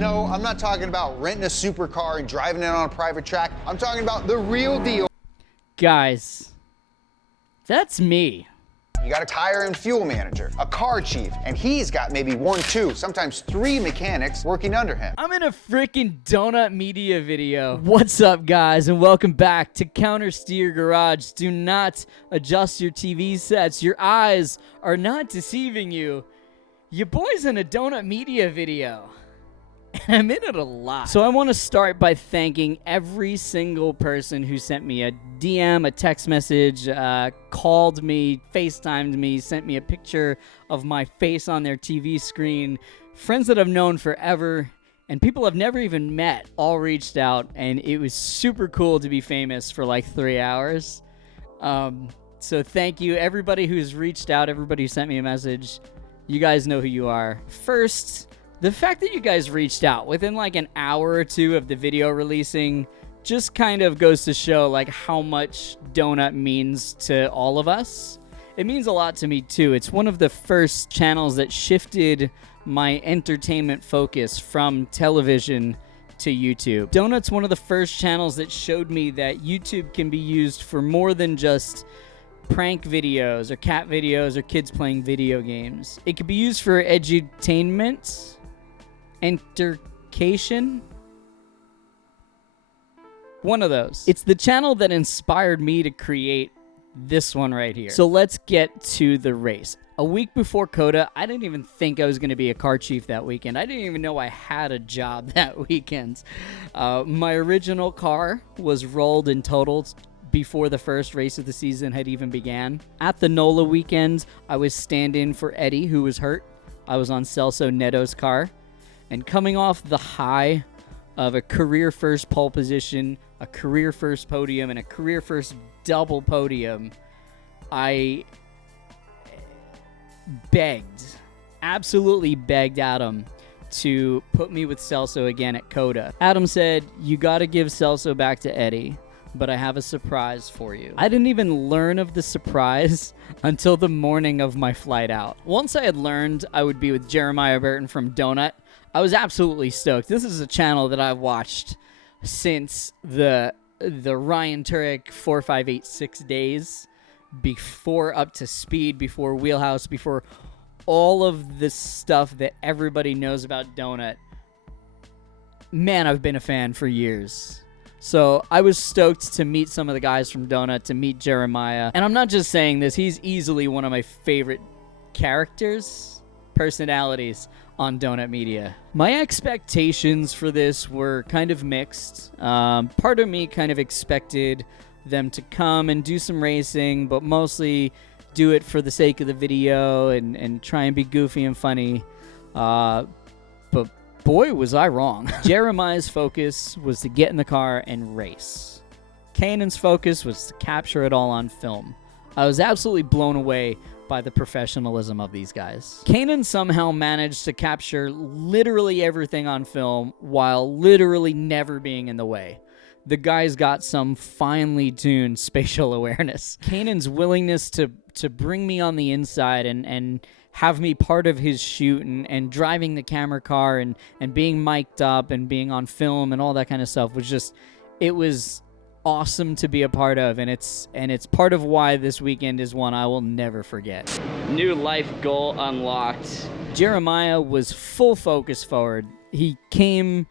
No, I'm not talking about renting a supercar and driving it on a private track. I'm talking about the real deal. Guys, that's me. You got a tire and fuel manager, a car chief, and he's got maybe 1, 2, sometimes 3 mechanics working under him. I'm in a freaking Donut Media video. What's up, guys, and welcome back to Countersteer Garage. Do not adjust your TV sets. Your eyes are not deceiving you. Your boy's in a Donut Media video. And I'm in it a lot. So I want to start by thanking every single person who sent me a DM, a text message, called me, FaceTimed me, sent me a picture of my face on their TV screen. Friends that I've known forever and people I've never even met all reached out, and it was super cool to be famous for like 3 hours. So thank you, everybody who's reached out, everybody who sent me a message. You guys know who you are. First, the fact that you guys reached out within like an hour or two of the video releasing just kind of goes to show like how much Donut means to all of us. It means a lot to me too. It's one of the first channels that shifted my entertainment focus from television to YouTube. Donut's one of the first channels that showed me that YouTube can be used for more than just prank videos or cat videos or kids playing video games. It could be used for edutainment, entercation, one of those. It's the channel that inspired me to create this one right here. So let's get to the race. A week before COTA, I didn't even think I was going to be a car chief that weekend. I didn't even know I had a job that weekend. My original car was rolled and totaled before the first race of the season had even began. At the NOLA weekend, I was stand-in for Eddie, who was hurt. I was on Celso Neto's car. And coming off the high of a career first pole position, a career first podium, and a career first double podium, I absolutely begged Adam to put me with Celso again at COTA. Adam said, "You got to give Celso back to Eddie, but I have a surprise for you." I didn't even learn of the surprise until the morning of my flight out. Once I had learned I would be with Jeremiah Burton from Donut, I was absolutely stoked. This is a channel that I've watched since the Ryan Turek 4586 days, before Up to Speed, before Wheelhouse, before all of this stuff that everybody knows about Donut. Man, I've been a fan for years. So I was stoked to meet some of the guys from Donut, to meet Jeremiah. And I'm not just saying this, he's easily one of my favorite personalities on Donut Media. My expectations for this were kind of mixed. Part of me kind of expected them to come and do some racing, but mostly do it for the sake of the video and try and be goofy and funny. But boy, was I wrong. Jeremiah's focus was to get in the car and race. Kanan's focus was to capture it all on film. I was absolutely blown away by the professionalism of these guys. Kanan somehow managed to capture literally everything on film while literally never being in the way. The guy's got some finely tuned spatial awareness. Kanan's willingness to bring me on the inside and have me part of his shoot and driving the camera car and being mic'd up and being on film and all that kind of stuff was just, it was awesome to be a part of, and it's part of why this weekend is one I will never forget. New life goal unlocked. Jeremiah was full focus forward. He came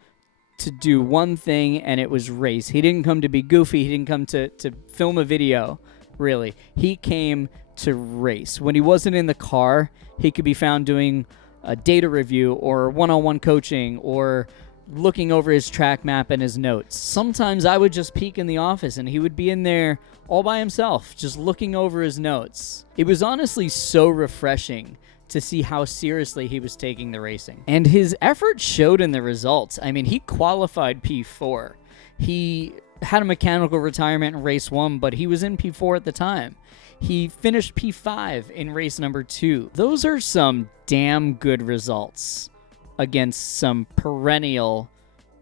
to do one thing, and it was race. He didn't come to be goofy. He didn't come to film a video, really. He came to race. When he wasn't in the car, he could be found doing a data review or one-on-one coaching or looking over his track map and his notes. Sometimes I would just peek in the office and he would be in there all by himself, just looking over his notes. It was honestly so refreshing to see how seriously he was taking the racing. And his effort showed in the results. I mean, he qualified P4. He had a mechanical retirement in race 1, but he was in P4 at the time. He finished P5 in race number 2. Those are some damn good results against some perennial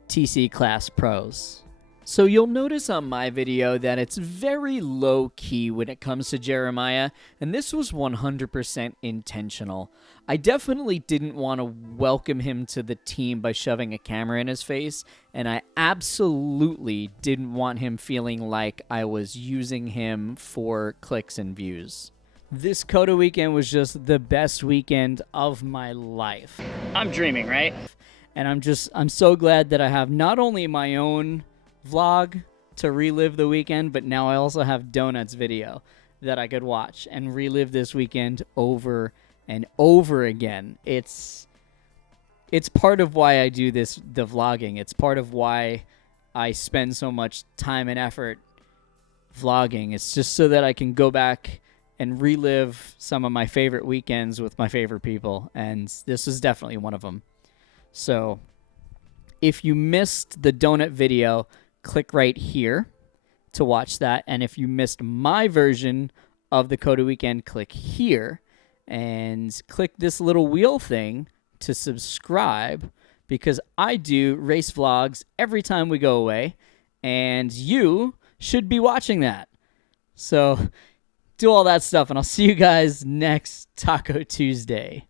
TC class pros. So you'll notice on my video that it's very low key when it comes to Jeremiah, and this was 100% intentional. I definitely didn't want to welcome him to the team by shoving a camera in his face, and I absolutely didn't want him feeling like I was using him for clicks and views. This COTA weekend was just the best weekend of my life. I'm dreaming, right? And I'm so glad that I have not only my own vlog to relive the weekend, but now I also have Donut's video that I could watch and relive this weekend over and over again. It's part of why I do the vlogging. It's part of why I spend so much time and effort vlogging. It's just so that I can go back and relive some of my favorite weekends with my favorite people, and this is definitely one of them. So if you missed the donut video, click right here to watch that. And if you missed my version of the COTA weekend, click here and click this little wheel thing to subscribe, because I do race vlogs every time we go away, and you should be watching that. So do all that stuff, and I'll see you guys next Taco Tuesday.